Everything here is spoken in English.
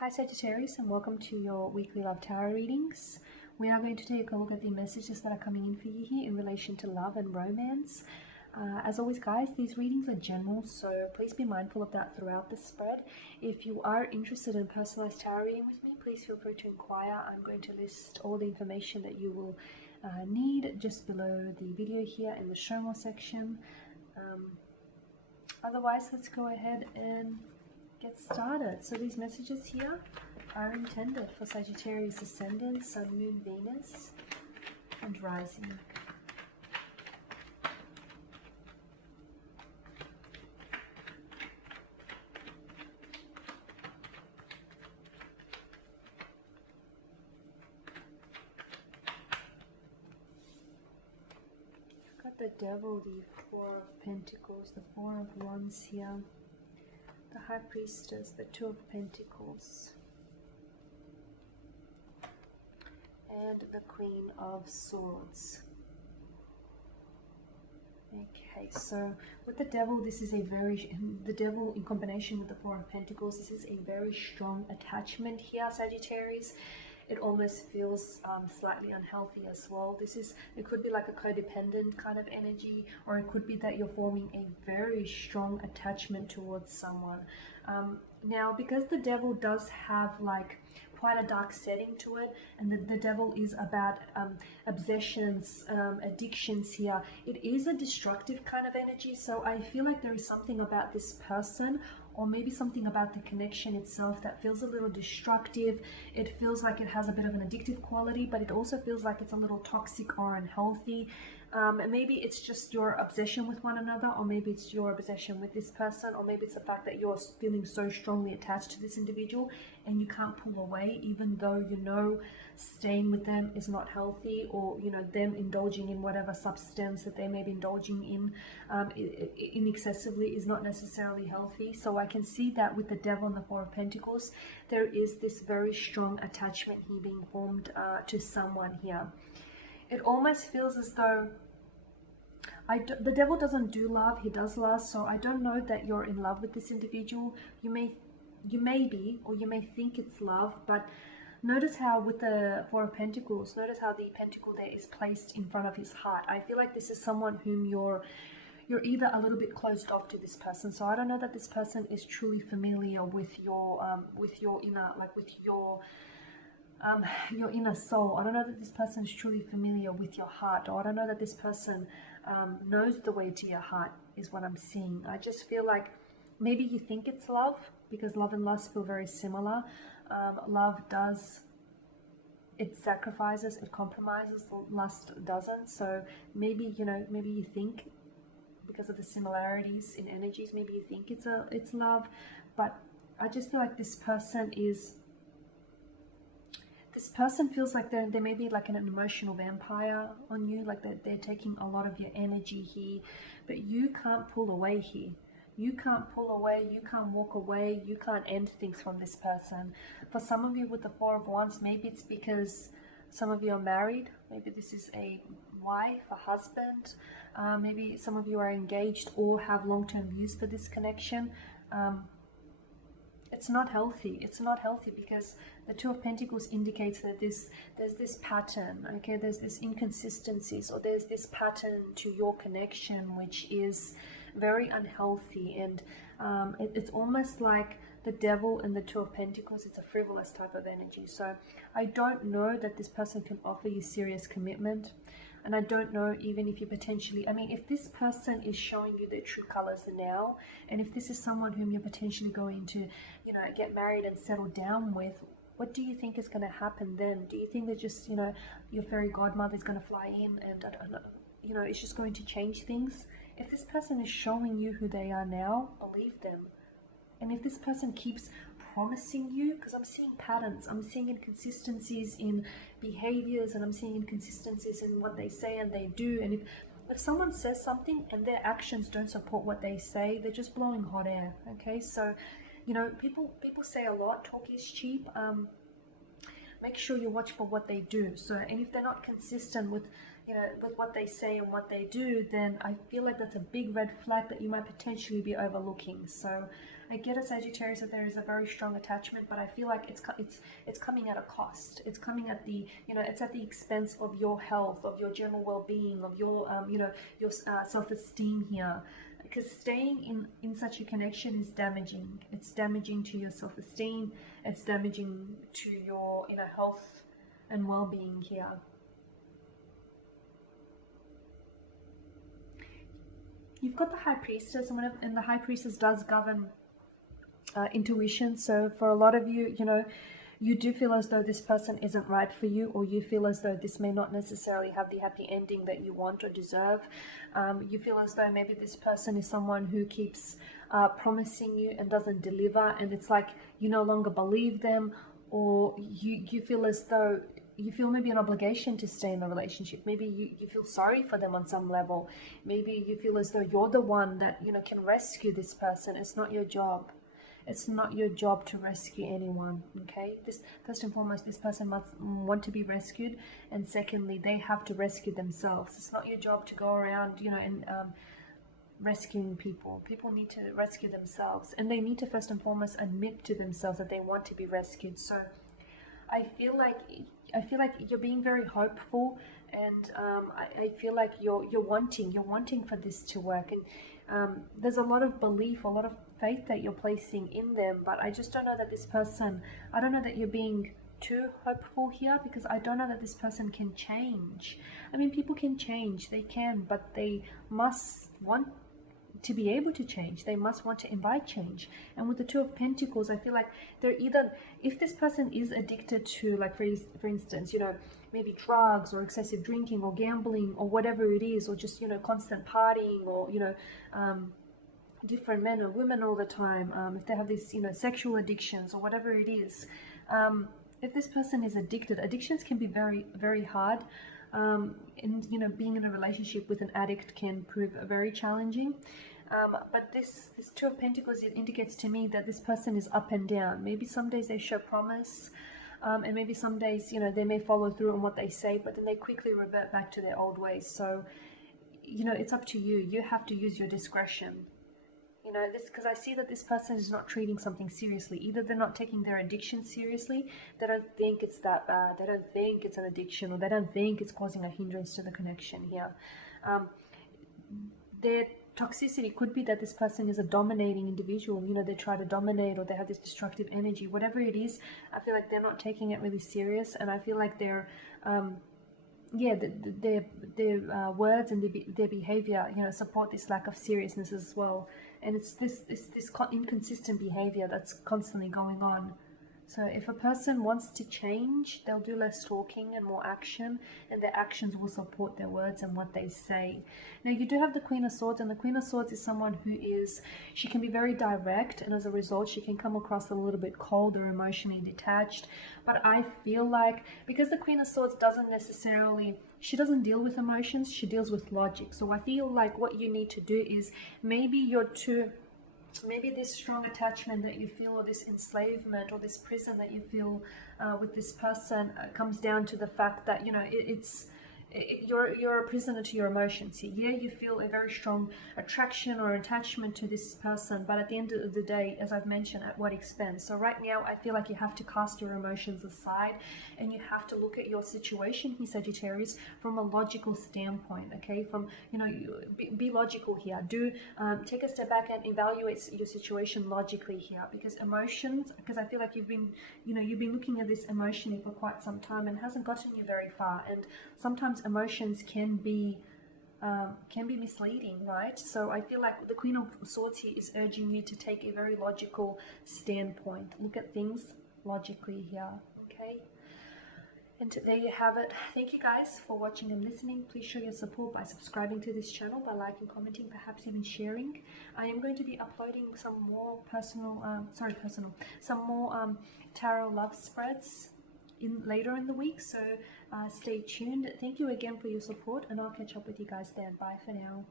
Hi Sagittarius, and welcome to your weekly love tarot readings. We are going to take a look at the messages that are coming in for you here in relation to love and romance. As always guys, these readings are general, so please be mindful of that throughout the spread. If you are interested in personalized tarot reading with me, please feel free to inquire. I'm going to list all the information that you will need just below the video here in the show more section. Otherwise, let's go ahead and get started. So these messages here are intended for Sagittarius Ascendant, Sun, Moon, Venus, and Rising. I've got the Devil, the Four of Pentacles, the Four of Wands here, the High Priestess, the Two of Pentacles, and the Queen of Swords. Okay, so with the Devil, this is the Devil in combination with the Four of Pentacles, this is a very strong attachment here, Sagittarius. It almost feels slightly unhealthy as well. It could be like a codependent kind of energy, or it could be that you're forming a very strong attachment towards someone. Now, because the Devil does have like quite a dark setting to it, and the Devil is about obsessions, addictions here, it is a destructive kind of energy. So I feel like there is something about this person, or maybe something about the connection itself, that feels a little destructive. It feels like it has a bit of an addictive quality, but it also feels like it's a little toxic or unhealthy. Maybe it's just your obsession with one another, or maybe it's your obsession with this person, or maybe it's the fact that you're feeling so strongly attached to this individual and you can't pull away, even though you know staying with them is not healthy, or you know them indulging in whatever substance that they may be indulging in excessively is not necessarily healthy. So I can see that with the Devil and the Four of Pentacles, there is this very strong attachment here being formed to someone here. It almost feels as though the Devil doesn't do love, he does lust. So I don't know that you're in love with this individual. You may be, or you may think it's love, but notice how with the Four of Pentacles, notice how the pentacle there is placed in front of his heart. I feel like this is someone whom you're either a little bit closed off to this person. So I don't know that this person is truly familiar with your inner, like with your inner soul. I don't know that this person is truly familiar with your heart, or I don't know that this person knows the way to your heart, is what I'm seeing. I just feel like maybe you think it's love, because love and lust feel very similar. Love it sacrifices, it compromises, lust doesn't. So maybe, maybe you think, because of the similarities in energies, maybe you think it's love, but I just feel like this person feels like they may be like an emotional vampire on you, like they're taking a lot of your energy here, but you can't pull away here. You can't pull away, you can't walk away, you can't end things from this person. For some of you with the Four of Wands, maybe it's because some of you are married. Maybe this is a wife, a husband. Maybe some of you are engaged or have long-term views for this connection. It's not healthy. It's not healthy because the Two of Pentacles indicates that there's this pattern, okay? There's this inconsistencies, or there's this pattern to your connection which is very unhealthy, and it's almost like the Devil and the Two of Pentacles, it's a frivolous type of energy. So I don't know that this person can offer you serious commitment. And I don't know even if you potentially, if this person is showing you their true colors now, and if this is someone whom you're potentially going to, get married and settle down with, what do you think is going to happen then? Do you think that just, your fairy godmother is going to fly in and, it's just going to change things? If this person is showing you who they are now, believe them. And if this person keeps promising you, because I'm seeing patterns, I'm seeing inconsistencies in behaviors, and I'm seeing inconsistencies in what they say and they do, and if someone says something and their actions don't support what they say, they're just blowing hot air. Okay, so people say a lot, talk is cheap. Make sure you watch for what they do. So, and if they're not consistent with what they say and what they do, then I feel like that's a big red flag that you might potentially be overlooking. So I get a Sagittarius that there is a very strong attachment, but I feel like it's coming at a cost. It's coming at the, you know, it's at the expense of your health, of your general well-being, of your you know, your self-esteem here. Because staying in such a connection is damaging. It's damaging to your self-esteem. It's damaging to your inner health and well-being here. You've got the High Priestess, and the High Priestess does govern intuition. So for a lot of you, you know, you do feel as though this person isn't right for you, or you feel as though this may not necessarily have the happy ending that you want or deserve. You feel as though maybe this person is someone who keeps promising you and doesn't deliver, and it's like you no longer believe them, or you feel as though you feel maybe an obligation to stay in the relationship. Maybe you feel sorry for them on some level. Maybe you feel as though you're the one that, you know, can rescue this person. It's not your job. It's not your job to rescue anyone, okay? This, first and foremost, this person must want to be rescued, and secondly, they have to rescue themselves. It's not your job to go around, you know, and rescuing people. People need to rescue themselves, and they need to first and foremost admit to themselves that they want to be rescued. So I feel like you're being very hopeful, and I feel like you're wanting for this to work, and there's a lot of belief, a lot of faith that you're placing in them. But I just don't know that this person, I don't know that you're being too hopeful here, because I don't know that this person can change. I mean, people can change, they can, but they must want to be able to change. They must want to invite change. And with the Two of Pentacles, I feel like they're either, if this person is addicted to, like, for instance, you know, maybe drugs or excessive drinking or gambling or whatever it is, or just, you know, constant partying, or, you know, different men or women all the time, if they have these, you know, sexual addictions or whatever it is, if this person is addicted, addictions can be very, very hard, and, you know, being in a relationship with an addict can prove very challenging. But this Two of Pentacles, it indicates to me that this person is up and down. Maybe some days they show promise, and maybe some days, you know, they may follow through on what they say, but then they quickly revert back to their old ways. So, you know, it's up to you. You have to use your discretion. You know, this, because I see that this person is not treating something seriously. Either they're not taking their addiction seriously, they don't think it's that bad, they don't think it's an addiction, or they don't think it's causing a hindrance to the connection here. Their toxicity could be that this person is a dominating individual. You know, they try to dominate, or they have this destructive energy. Whatever it is, I feel like they're not taking it really serious, and I feel like they're yeah, their words and their behavior, you know, support this lack of seriousness as well. And it's this inconsistent behavior that's constantly going on. So if a person wants to change, they'll do less talking and more action, and their actions will support their words and what they say. Now, you do have the Queen of Swords, and the Queen of Swords is someone who is, she can be very direct, and as a result, she can come across a little bit cold or emotionally detached. But I feel like, because the Queen of Swords doesn't necessarily, she doesn't deal with emotions, she deals with logic. So I feel like what you need to do is, maybe this strong attachment that you feel, or this enslavement, or this prison that you feel with this person comes down to the fact that, you know, you're a prisoner to your emotions here. Yeah, you feel a very strong attraction or attachment to this person, but at the end of the day, as I've mentioned, at what expense? So right now, I feel like you have to cast your emotions aside, and you have to look at your situation here, Sagittarius, from a logical standpoint. Okay, from, you know, be logical here. Do take a step back and evaluate your situation logically here, because emotions, because I feel like you've been looking at this emotionally for quite some time, and it hasn't gotten you very far. And sometimes emotions can be misleading, right? So I feel like the Queen of Swords here is urging you to take a very logical standpoint. Look at things logically here, okay? And there you have it. Thank you guys for watching and listening. Please show your support by subscribing to this channel, by liking, commenting, perhaps even sharing. I am going to be uploading some more some more tarot love spreads later in the week, so stay tuned. Thank you again for your support, and I'll catch up with you guys then. Bye for now.